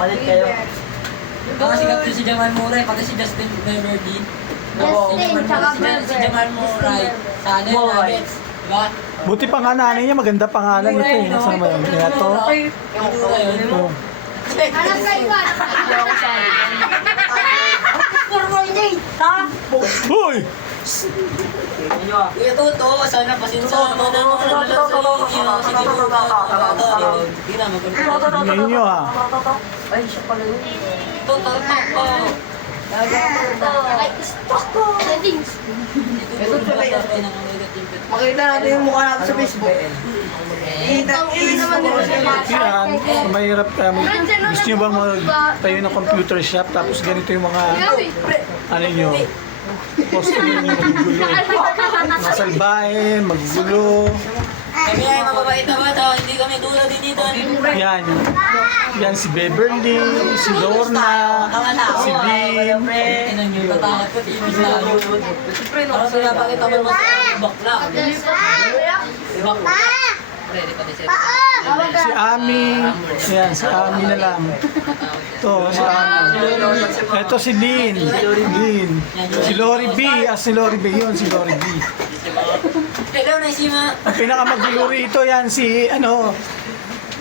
Palit kayo. Baka sikat yun si Jamal Murray, pati si Justin Beverly. Si Jamal Murray. Sa ano yung Nuggets. Diba? Buti pa nga nanay niya, maganda pangalan ito eh. Nasaan naman yun? Kaya to. Yung Murray yun. Ito. Alam ka iba. Uy! Kuya Toto, sana pasensya mo na mga nagulat sa inyo. Sige po ba? Hindi na, magkano. Ngayon nyo ha. Ay, siya pala yun. Toto, Toto. Like, stop ko. Settings. Ito pala yun. Makita natin yung mukha natin sa Facebook. Yan, mahirap ka. Gusto nyo bang magtayo ng computer shop tapos ganito yung mga ano nyo? Posto nyo magugulo. Masalbahin, magugulo. Kami ay mababait na bata, hindi kami tulad din dito. Yan. Yan si Beverly, si Lorna, si Dean. Tingnan nyo, tatakot ko, timis na ano. Parang pinapakita mo naman sa bakla. Bakla. Pre, di pa di siya. Si Ami. Yan, si Ami na lang. Ito, si Ami. Ito si Dean. Dean. Si Lori B. Si Lori B. Yun, si Lori B. Hello, Naisima. Ang pinakamagulo rito yan si ano.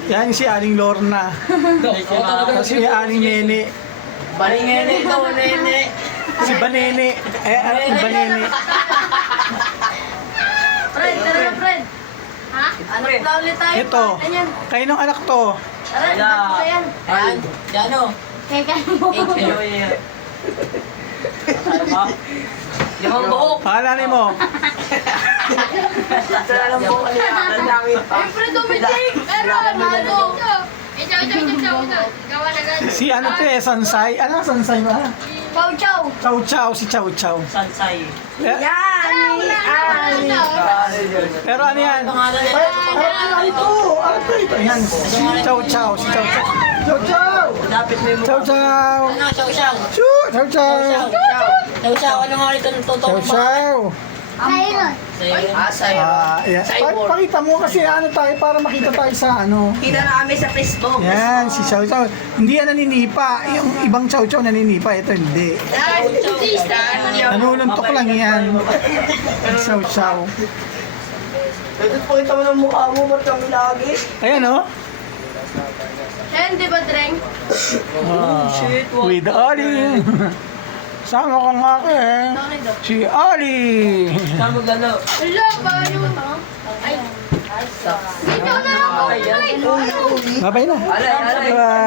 Yan si Aling Lorna. Kasi Aling Nene. Balingene ito, nene. Si Banene. Si Banene. Fred, tara na, Fred. Ha? Anak na ulit tayo. Ito. Kayo ng anak to. Tara, bakit yan? Ayan, Jano. Kaya mo. Limang buhok. Pangalan mo. Sana lang po kanina. Ang dami pa. Ay, Fred, umitik. Pero, ano? Ikaw. Gawa na gan. Si ano to eh, Sansay. Ano Sansay ba? Chow, chow. Chow Chow, si Chow Chow. Sansay. Eh, Pero ano yan? Pangalan nila. Ito, yan. Si Chow Chow, si Chow Chow. Chow Chow! Lapit mo yung Chow Chow! Ano, Chow-Chow. Chow Chow! Chow-Chow, ano nga rito ng totoo Chow Chow! Sa'yo nun. Sa'yo yun. sa'yo. Yan. Pakita mo kasi ano tayo para makita tayo sa ano. Kita na kami sa Facebook. Yan, si Chow Chow. Hindi yan naninipa. Yung ibang Chow Chow naninipa. Ito hindi. Nanununtok lang yan. Chow Chow. Ito pakita mo ng mukha mo, ba't kami lagi? Ayan o. Yan, di ba, Dreng? With Ali. Sama ko nga eh. Si Ali. Saan maglalo? Wala, ba yung... Ay. Dito na lang ako. Babay na. Alay. Bye.